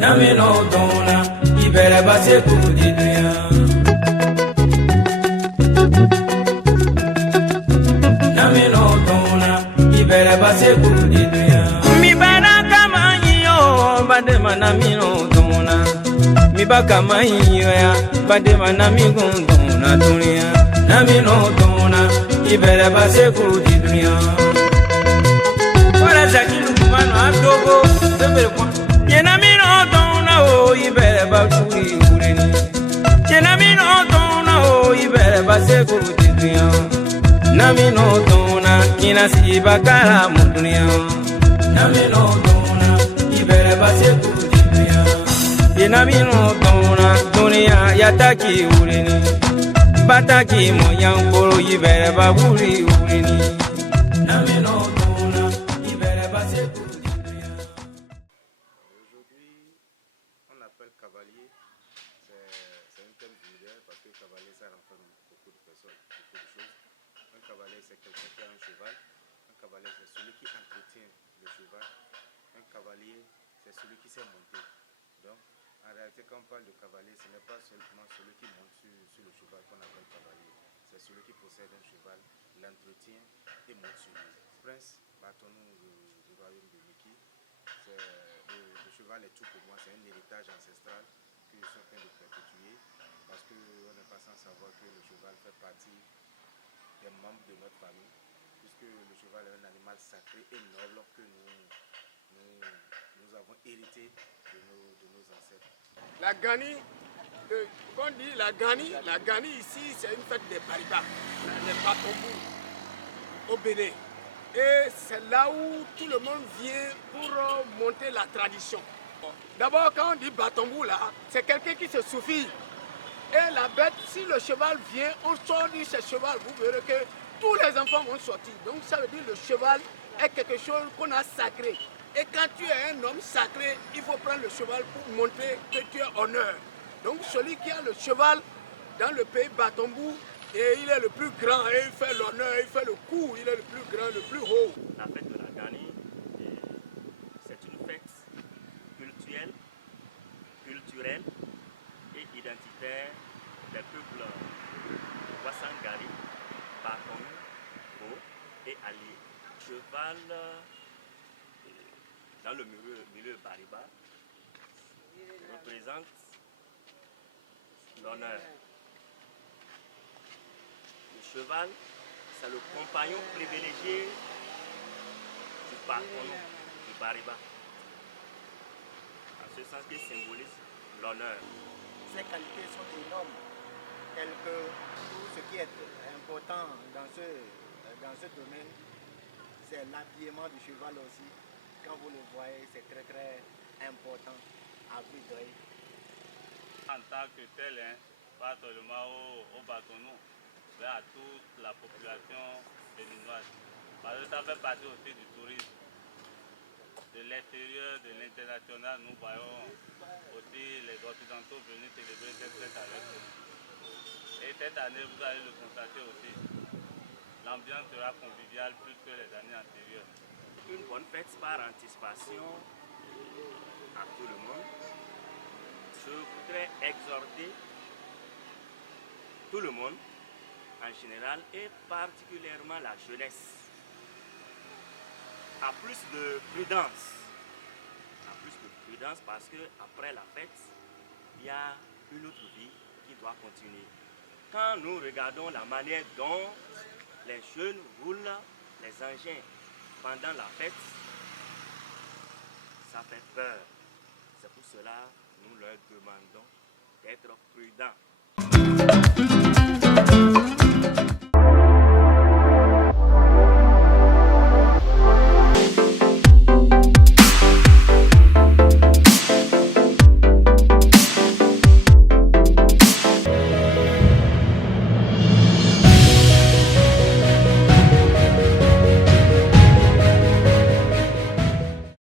Namino dona, ibere base kudiduya. Namino dona, ibere base kudiduya. Mi bara kama yo, bade manamino dona. Mi baka mayo ya, bade manamigo dona dunia. Namino dona, ibere base kudiduya. Wala zakilu kumano abdogo, sebele kwa. Yenamino dona o ibere bakuri ureni. Yenamino dona o ibere base kudiduya. Namino dona kinasi bakara mudunia. Namino dona ibere base kudiduya. Yenamino dona dunia yataki ureni. Bataki moyankoro ibere bakuri ureni. Namino dona ibere base kudiduya. Aujourd'hui, on appelle cavalier, c'est un terme vulgaire parce que cavalier ça renferme beaucoup de personnes, beaucoup de choses. Un cavalier c'est quelqu'un qui a un cheval, un cavalier c'est celui qui entretient le cheval, un cavalier c'est celui qui sait monter. Donc en réalité quand on parle de cavalier, ce n'est pas seulement celui qui monte sur le cheval qu'on appelle cavalier, c'est celui qui possède un cheval, l'entretient et monte sur lui. Prince Bâtonneau du royaume de Mickey. Le cheval est tout pour moi, c'est un héritage ancestral que je suis en train de perpétuer parce qu'on n'est pas sans savoir que le cheval fait partie des membres de notre famille puisque le cheval est un animal sacré et noble que nous avons hérité de nos ancêtres. La Gani, on dit la Gani ici c'est une fête des Bariba, les Batombou au Bénin. Et c'est là où tout le monde vient pour monter la tradition. D'abord, quand on dit Batombou là, c'est quelqu'un qui se suffit. Et la bête, si le cheval vient, on sort de ce cheval. Vous verrez que tous les enfants vont sortir. Donc ça veut dire que le cheval est quelque chose qu'on a sacré. Et quand tu es un homme sacré, il faut prendre le cheval pour montrer que tu es honneur. Donc celui qui a le cheval dans le pays Batombou, et il est le plus grand, et il fait l'honneur, il fait le coup, il est le plus grand, le plus haut. La fête de la Gani, c'est une fête culturelle et identitaire des peuples Wassangari, Baton, Bo et Ali. Cheval dans le milieu Bariba représente l'honneur. Le cheval, c'est le compagnon privilégié du patron du Bariba. En ce sens qu'il symbolise l'honneur. Ces qualités sont énormes, telles que tout ce qui est important dans ce domaine, c'est l'habillement du cheval aussi. Quand vous le voyez, c'est très très important à vue d'œil. En tant que tel, pas seulement au Bâtonneau, mais à toute la population béninoise. Parce que ça fait partie aussi du tourisme. De l'extérieur, de l'international, nous voyons aussi les Occidentaux venir célébrer cette fête avec nous. Et cette année, vous allez le constater aussi, l'ambiance sera conviviale plus que les années antérieures. Une bonne fête par anticipation à tout le monde. Je voudrais exhorter tout le monde en général et particulièrement la jeunesse à plus de prudence. Parce que après la fête, il y a une autre vie qui doit continuer. Quand nous regardons la manière dont les jeunes roulent les engins pendant la fête, ça fait peur. C'est pour cela que nous leur demandons d'être prudents.